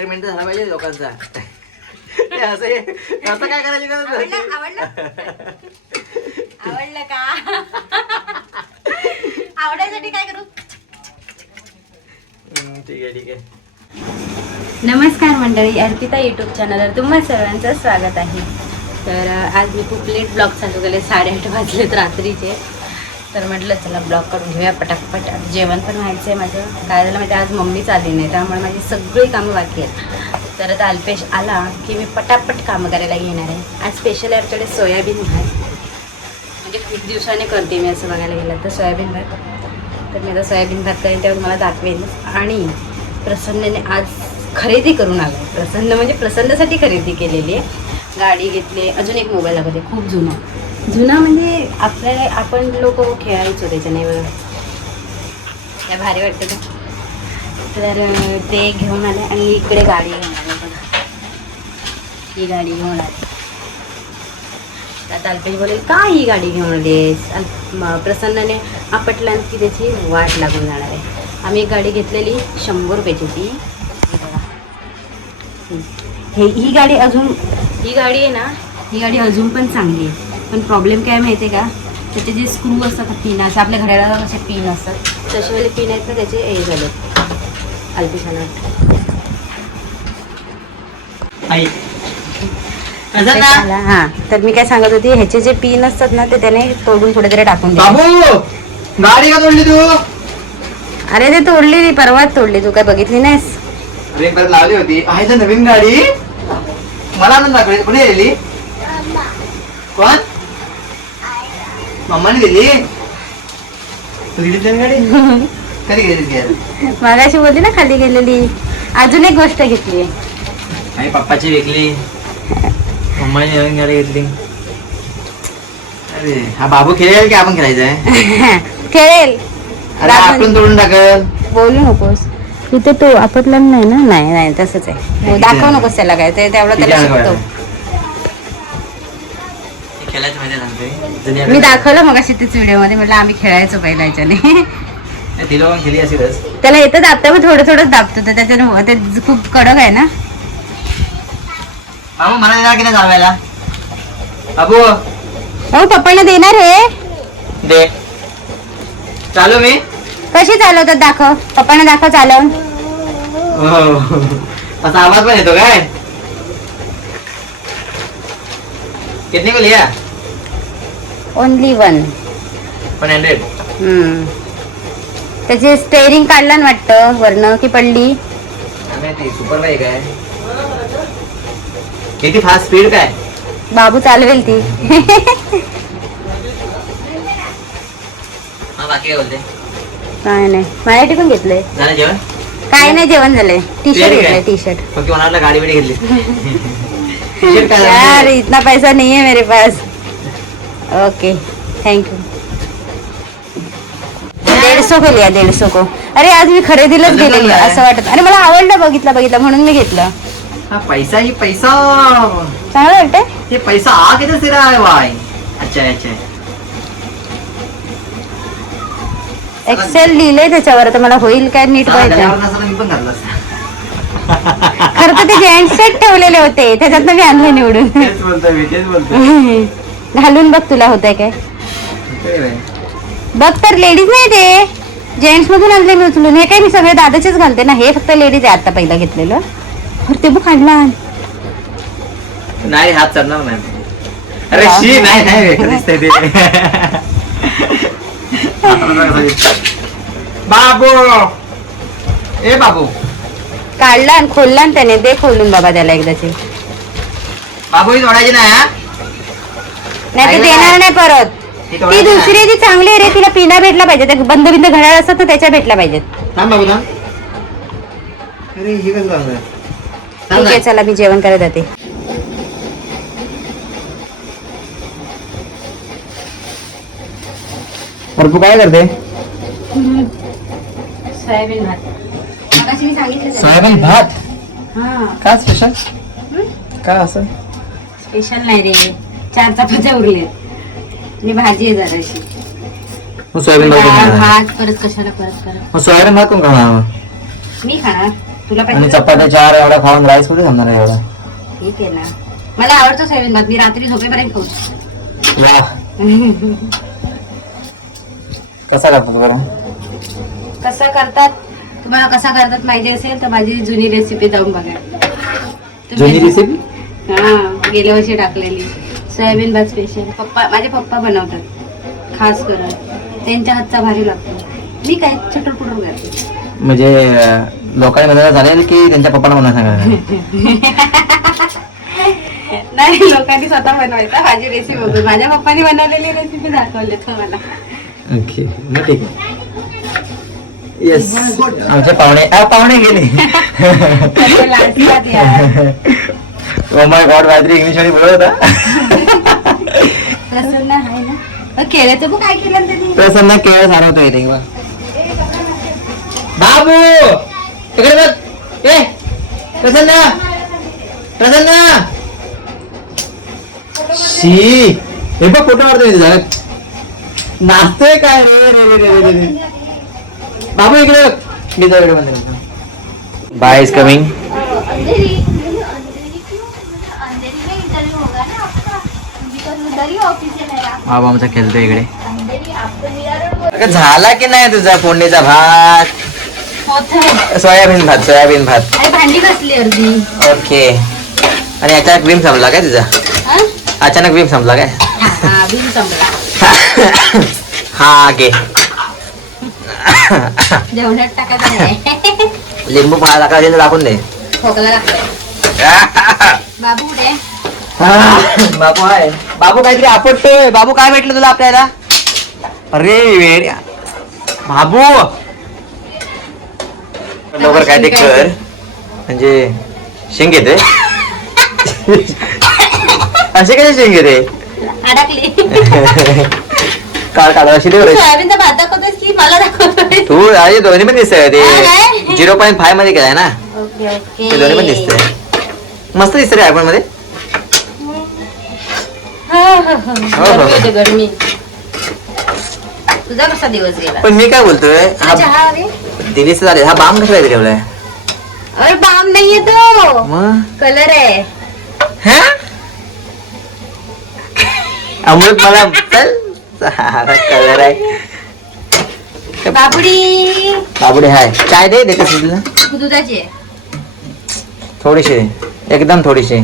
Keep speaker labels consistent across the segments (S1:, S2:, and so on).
S1: Minute झाला पाहिजे लोकांचा ते असं हे- असं काय करायचं का
S2: आवडलं आवडलं आवडलं का आवडायसाठी काय करू
S1: हम्म, ठीक आहे ठीक आहे
S2: नमस्कार मंडळी अर्पिता यूट्यूब चॅनलवर तुम्हा सर्वांचं स्वागत आहे. तर अ, आज मी खूप लेट ब्लॉग चालू केले साडेआठ वाजलेत रात्रीचे. तर म्हटलं चला ब्लॉग करून घेऊया पटापट. जेवण पण व्हायचं आहे माझं. काय झालं माहिती आज मम्मीच आली नाही त्यामुळे माझी सगळी कामं बाकी आहेत. तर आता अल्पेश आला की मी पटापट कामं करायला घेणार आहे. आज स्पेशल याच्याकडे सोयाबीन भात. म्हणजे खूप दिवसाने करते मी असं बघायला गेलं तर सोयाबीन भात. तर मी आता सोयाबीन भात करेन तेव्हा तुम्हाला दाखवेन. आणि प्रसन्नने आज खरेदी करून आलो. प्रसन्न म्हणजे प्रसन्नासाठी खरेदी केलेली आहे. गाडी घेतली अजून एक मोबाईल लागते खूप जुना. जुना म्हणजे आपल्या आपण लोक खेळायचो त्याच्याने. बघा भारी वाटतं का तर ते घेऊन आले आणि इकडे गाडी घेऊन आले बघा. ही गाडी घेऊन आली. आता अल्पेश बोले का ही गाडी घेऊन आलीस म- प्रसन्नाने आपटला की त्याची वाट लागून जाणार आहे. आम्ही एक गाडी घेतलेली शंभर रुपयाची होती. हे ही गाडी अजून ही गाडी आहे ना ही गाडी अजून पण चांगली आहे. पण प्रॉब्लेम काय माहिती आहे का? त्याचे जे स्क्रू असतात पिन असं आपल्या घड्याळाला कसे पिन असतात. तसेवाले पिन आहेत ना त्याचे हे झाले. अल्पेशाला
S1: आई. असं ना
S2: हा. तर मी काय सांगत होती ह्याचे जे पिन असतात ना ते त्याने तोडून कुठे तरी टाकून दिले.
S1: बाबू गाडी का तोडली तू?
S2: अरे ते तोडली ती परवाच तोडली. तू काय बघितली नाहीस?
S1: अरे परत लावली होती. आहे नवीन गाडी. मला आनंद दाखवली. कोणी कोण? मम्माने दिली? तू दिली त्याने गाडी? कधी गेली घ्यायला
S2: मागाशी बोलली ना खाली गेलेली. अजून एक गोष्ट घेतली.
S1: आई पप्पाची विकली. मम्माने नवीन गाडी घेतली. अरे हा बाबू खेळेल की आपण खेळायचं आहे?
S2: खेळेल.
S1: अरे आपण तोडून टाकल.
S2: बोलू नकोस. तिथे तो आपटला नाही ना? नाही नाही तसंच आहे. हो, दाखवू नकोस त्याला काय ते तेवढं त्याला शिकतो.
S1: खेळायचं माहिती सांगते
S2: मी दाखवलं मग तिथेच व्हिडिओमध्ये म्हटलं आम्ही खेळायचो पहिला याच्याने
S1: खेळली असेलच.
S2: त्याला येतं दाबतं पण थोडं थोडंच दाबतो तर त्याच्याने ते खूप कडक आहे ना.
S1: बाबू मला देणार की नाही
S2: हो पप्पांना देणार आहे
S1: दे. चालू मी.
S2: कशी चालवतात दाखव. पप्पांना दाखव चालवून.
S1: हो. असा आवाज पण येतो काय? कितने को लिया?
S2: ओनली वन
S1: वन हंड्रेड
S2: त्याचे स्टेअरिंग काढलं ना वाटतं वरनं की पडली?
S1: ती सुपर बाईक आहे. किती फास्ट स्पीड काय?
S2: बाबू चालवेल ती.
S1: हा बाकी काय बोलते?
S2: काय नाही. मराठी पण घेतलंय.
S1: झालं जेवण?
S2: काय नाही जेवण झालंय. टी शर्ट घेतलंय? टी शर्ट
S1: फक्त कोणाला गाडी बिडी घेतली. काय
S2: यार
S1: झालं?
S2: इतना पैसा नहीं है मेरे पास. ओके थैंक यू दीड सौ को लिया दीड सौ को. अरे आज मी खरेदीलाच गेलेली? असं वाटत. अरे मला आवडलं बघितलं बघितलं म्हणून मी घेतलं.
S1: हा पैसा ही पैसा.
S2: चांगलं वाटतंय?
S1: ये पैसा आ किधर से रहा है भाई अच्छा अच्छा.
S2: एक्सेल लिहिलंय त्याच्यावर तर मला होईल काय नीट पाहिजे
S1: त्याच्यावर नसलं तर मी पण घातलं असतं.
S2: खरं तर ते जेंट सेट ठेवलेले होते त्याच्यात मी आणलं निवडून.
S1: तेच बोलतोय मी तेच बोलतोय.
S2: घालून बघ तुला होतंय काय.
S1: ते रे.
S2: बघ तर लेडीज नाही ते. जेंट्स मधून आणले मी उचलून. हे काय मी सगळे दादाचेच घालते ना. हे फक्त लेडीज आहे आता पहिला घेतलेलं. अरे ते बघ काढला
S1: नाही हात चढणार नाही. अरे. शी नाही नाही वेगळं दिसतंय ते. बाबू! ए बाबू.
S2: काढला आणि खोलला त्याने दे खोलून बाबा त्याला एकदाचे.
S1: बाबू ही तोडायची नाही हा?
S2: नाही ते
S1: ऐकलं
S2: देणार? नाही परत.
S1: ती
S2: दुसरी ती चांगली आहे रे तिला पिना भेटला पाहिजे. ते बंद बिंद घड्याळ असतात तर त्याच्या भेटल्या पाहिजेत.
S1: थांब बाबू थांब. अरे ही कसं लावणार? थांब
S2: ठीक आहे
S1: ना.
S2: चला मी जेवण करत जाते.
S1: अरे तू काय करते?
S2: सोयाबीन भात.
S1: सोयाबीन भात?
S2: हा.
S1: का स्पेशल का असं?
S2: स्पेशल नाही रे. चार चपात्या उरलेत आणि भाजी आहे जराशी
S1: मग सोयाबीन भात
S2: डाळ, परत कशाला परत परत
S1: मग सोयाबीन भात कोण खाणार
S2: मी खाणार. तुला
S1: आणि
S2: पाहिजे
S1: चपात्या चार एवढा खाऊन राईस कुठे खाणार आहे एवढा
S2: ठीक आहे ना. मला आवडतो सोयाबीन भात. मी रात्री झोपेपर्यंत खाऊ
S1: वा कसा करतो बरं?
S2: कसा करतात? तुम्हाला कसा करतात माहिती असेल तर माझी जुनी रेसिपी जाऊन बघा. तुम्ही-
S1: जुनी रेसिपी
S2: हा गेल्या वर्षी टाकलेली. सोयाबीन भात स्पेशल पप्पा माझे पप्पा बनवतात. खास करून. त्यांच्या हातचा भारी लागतो. मी काय छटर पुटर करते?
S1: म्हणजे लोकांनी म्हणायला चालेल की त्यांच्या पप्पाला म्हणा सांगा.
S2: नाही लोकांनी स्वतः बनवायचा. माझी रेसिपी बघून. माझ्या पप्पानी बनवलेली रेसिपी दाखवली तुम्हाला.
S1: ओके. मग ठीक आहे. येस आमचे पाहुणे आ, पाहुणे गेले. ओ माय गॉड काहीतरी इंग्लिशमध्ये बोलत होता.
S2: प्रसन्न आहे ना? अ, केळ्याचं बघ काय केलं त्यांनी?
S1: प्रसन्न केळ सारवतो इथे. बाबू! इकडे बघ. ए प्रसन्न! प्रसन्न! शी हे बघ फोटो मारतोय तुझा नाचतोय काय रे रे रे रे रे बाबू इकडे बघ. मी जाऊ इकडे बंद बाय इज कमिंग
S3: अंधेरी अंधेरी क्यों अंधेरी में इंटरव्यू होगा ना आपका बिकॉज उधर ही ऑफिस है मेरा
S1: बाबा आमचा खेळतोय इकडे. झाला की नाही तुझा फोडणीचा भात. सोयाबीन भात सोयाबीन भात.
S2: अरे भांडी घासली अर्धी.
S1: ओके. आणि अचानक विम संपला काय तुझा?
S2: हा?
S1: अचानक विम संपला काय?
S2: हा, नाही
S1: लिंबू पाहा टाका असेल तर टाकून दे.
S2: बाबू?
S1: बाबू आहे बाबू काहीतरी आपटतोय. बाबू काय भेटलं तुला आपल्याला? अरे वेड्या. बाबू लवकर काय ते कर. म्हणजे शेंग येते असे कसे शेंग येते
S2: अडकली.
S1: काढ अशी दे बरं.
S2: सोयाबीनचा भात दाखवतोस की मला दाखवतोय
S1: तू अरे दोन्ही पण दिसतंय
S2: हा,
S1: ते
S2: काय?
S1: झिरो पॉईंट फायमध्ये केलाय ना.
S2: Okay okay.
S1: ते दोन्ही पण दिसतंय. मस्त दिसतंय रे आयफोनमध्ये.
S2: गरमी होते, गरमी. तुझा कसा दिवस गेला?
S1: पण मी काय बोलतोय
S2: हा
S1: हा
S2: चहा रे.
S1: दिलीस झाले हा बाम ठेवलाय?
S2: अरे बाम नाहीये तो.
S1: मग?
S2: कलर आहे.
S1: हा? अमृत मला चल. सारा कलर आहे.
S2: बाबुडी.
S1: बाबुडे हाय. चाय दे देते तुला
S2: दुधाची आहे.
S1: थोडीशी दे. एकदम थोडीशी.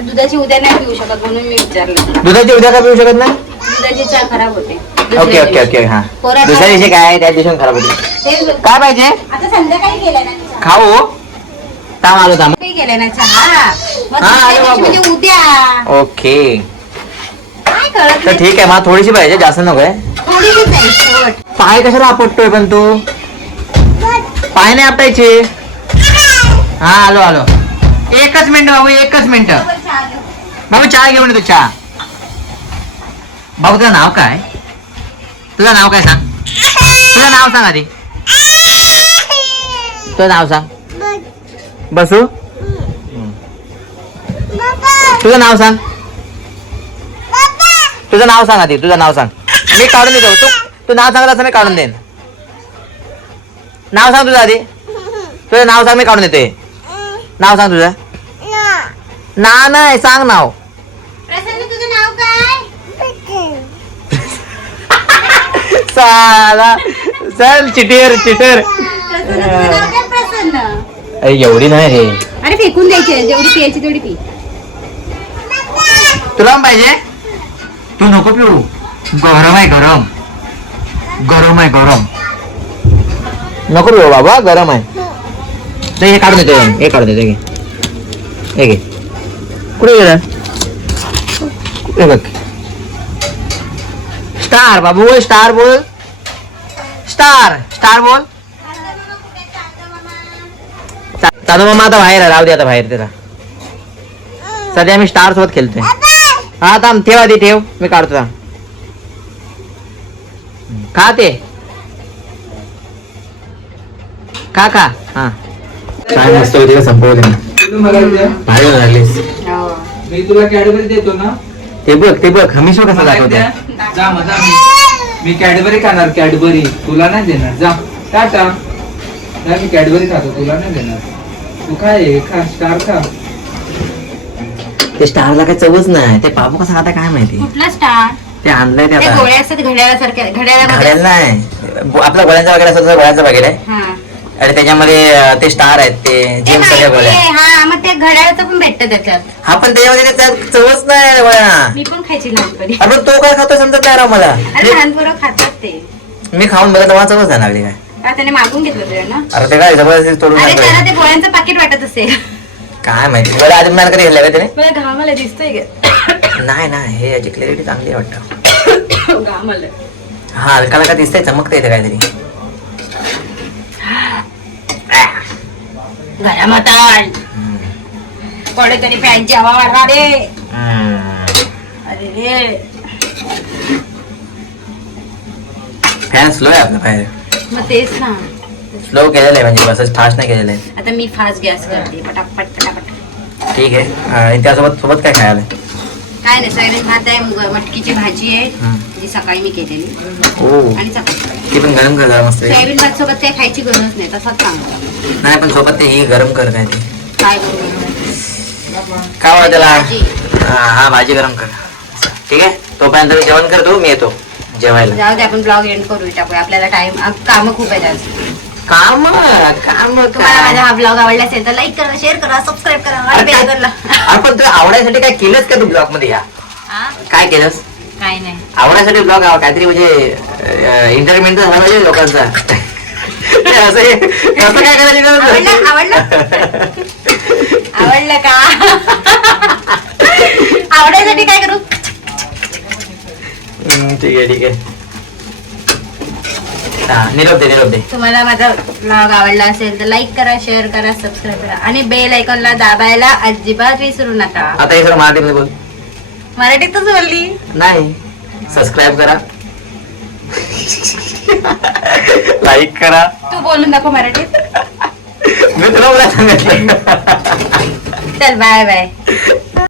S2: दुधाची उद्या नाही पिऊ शकत म्हणून मी विचारलं. तुला
S1: दुधाची उद्या का पिऊ शकत नाही?
S2: दुधाची चहा खराब होते.
S1: ओके ओके ओके हा.
S2: पोरा
S1: दुसऱ्या दिवशी काय? त्या दिवशी खराब होती. काय पाहिजे?
S2: आता संध्याकाळी गेलाय ना चहा.
S1: खाऊ. थांब आलो थांब.
S2: गेलाय ना चहा. मग
S1: हा,
S2: दुसऱ्या
S1: अरे
S2: दिवशी
S1: बाबा.
S2: म्हणजे उद्या.
S1: ओके.
S2: काय कळत
S1: तर
S2: नाही.
S1: ठीक आहे मला थोडीशी पाहिजे जास्त नको आहे.
S2: थोडीशीच आहे शेवट.
S1: पाय कशाला आपटतोय पण तू? पाय नाही आपटायचे. हा आलो आलो. एकच मिनिट बाबू एकच मिनिट. बाबू चहा घेऊन येतो चहा. बाबू तुझं नाव काय? तुझं नाव काय सांग? तुझं नाव सांग आधी. तुझं नाव सांग. बसू. तुझं नाव सांग. तुझं नाव सांग आधी तुझं नाव सांग. मी काढून देतो. तू तू नाव सांगत असं मी काढून देईन. नाव सांग तुझं आधी. तुझं नाव सांग मी काढून देते. नाव सांग तुझं. ना नाही सांग नाव.
S2: प्रसन्न तुझं नाव काय?
S1: साला. चल चिटेर चिटेर
S2: प्रसन्न तुझं नाव काय प्रसन्न?
S1: अरे एवढी नाही रे.
S2: अरे फेकून द्यायची जेवढी पियायची तेवढी पी.
S1: तुला पण पाहिजे? तू नको पिऊ. गरम आहे गरम. गरम आहे गरम. नको पिऊ बाबा गरम आहे. हे काढून देतो हे काढून देतो हे घे. हे घे. कुठे गेला? हे बघ. स्टार बाबू स्टार बोल. स्टार स्टार बोल. चालू मामा आता बाहेर राहू दे आता बाहेर त्याला. सध्या मी स्टार सोबत खेळतोय. हा थांब ठेव आधी ठेव. मी काढतो थांब. खा ते. खा खा. हा. काय मस्त संपवले? भारी
S4: मी तुला कॅडबरी देतो ना.
S1: ते बघ ते बघ हमेशा कसं
S4: मला
S1: दाखवते
S4: द्या. जा मग जा मी. मी कॅडबरी खाणार कॅडबरी. तुला नाही देणार. जा. टाटा. नाही मी कॅडबरी खातो. तुला नाही देणार. तू काय आहे? खा स्टार खा.
S1: ते स्टारला काय चवच नाही. ते बाबू कसा खाता काय माहिती?
S2: कुठला स्टार?
S1: ते आणलंय ते
S2: ते
S1: आता.
S2: गोळे असतात घड्याळासारख्या घड्याळामध्ये.
S1: घड्याळ नाही. आपल्या गोळ्यांचा वगैरे असं गोळ्यांचा वगैरे. आहे.
S2: हा.
S1: आणि त्याच्यामध्ये ते स्टार आहेत ते
S2: ते
S1: जेम सगळ्या
S2: हा मग ते घड्याळाचं पण भेटतं त्याच्यात.
S1: हा पण त्याच्यामध्ये काय त्यात चवच नाही
S2: मी पण खायची लहानपणी.
S1: अरे पण तो काय खातो समजत नाही राव मला
S2: अरे लहान पोरं खातात ते.
S1: मी खाऊन बघत तेव्हा चवच नाही लागली काय.
S2: का त्याने मागून घेतलं तुझ्या ना?
S1: अरे ते काय जबरदस्ती तोडून
S2: अरे ते गोळ्यांचं पाकिट वाटत असेल.
S1: काय माहिती. गोळ्या आधी मला कधी घेतल्या का त्याने?
S2: मला घाम आला दिसतोय का
S1: नाही ना हे याची क्लॅरिटी चांगली आहे वाटतं.
S2: आलं
S1: हा हलका हलका दिसतंय चमकतंय इथे काहीतरी.
S2: घरामत आण कोणीतरी फॅनची हवा वाढवा रे अरे रे.
S1: फॅन स्लो आहे आपला बाहेर.
S2: मग तेच ना.
S1: स्लो केलेलं आहे म्हणजे असं फास्ट नाही केलेलं आहे.
S2: आता मी फास्ट गॅस करते. पटापट पटापट.
S1: ठीक आहे. आणि त्यासोबत सोबत काय खायला?
S2: काय नाही सोयाबीन भात आहे मुग मटकीची भाजी आहे. जी सकाळी मी केलेली. आणि चपाती.
S1: ती पण गरम कर जरा मस्त
S2: सोयाबीन भात सोबत काही खायची गरज नाही तसाच चांगला
S1: नाही पण सोबत ते ही गरम कर काय ते.
S2: काय
S1: काय म्हणा त्याला?
S2: भाजी.
S1: हा हा भाजी गरम कर. ठीक आहे? तोपर्यंत मी जेवण करतो मी येतो जेवायला.
S2: जाऊ दे आपण ब्लॉग एंड करू टाकूया. आपल्याला टाइम काम खूप आहेत आज.
S1: काम काम
S2: तुम्हाला माझा हा ब्लॉग आवडला असेल तर लाईक करा शेअर करा सबस्क्राईब करा आणि
S1: अरे
S2: bell
S1: काय-
S2: ला
S1: आपण तुला आवडायसाठी काय केलंस का तू ब्लॉगमध्ये या?
S2: हा?
S1: काय केलंस?
S2: काय नाही.
S1: आवडायसाठी ब्लॉग काहीतरी म्हणजे इंटरमेंट झाला पाहिजे लोकांचा. असं असं काय करायची
S2: आवडलं. आवडलं? का? आवडायसाठी काय करू?
S1: ठीक आहे ठीक आहे. निरोप दे निरोप दे.
S2: तुम्हाला माझा ब्लॉग आवडला असेल तर लाईक करा शेअर करा सबस्क्राईब करा. आणि बेल आयकॉनला दाबायला अजिबात विसरू नका.
S1: आता हे सर मराठीमध्ये बोल.
S2: मराठीतच बोलली.
S1: नाही सबस्क्राईब करा. लाईक करा.
S2: तू बोलून दाखव मराठीत.
S1: मी तुला सांगितलं.
S2: चल बाय बाय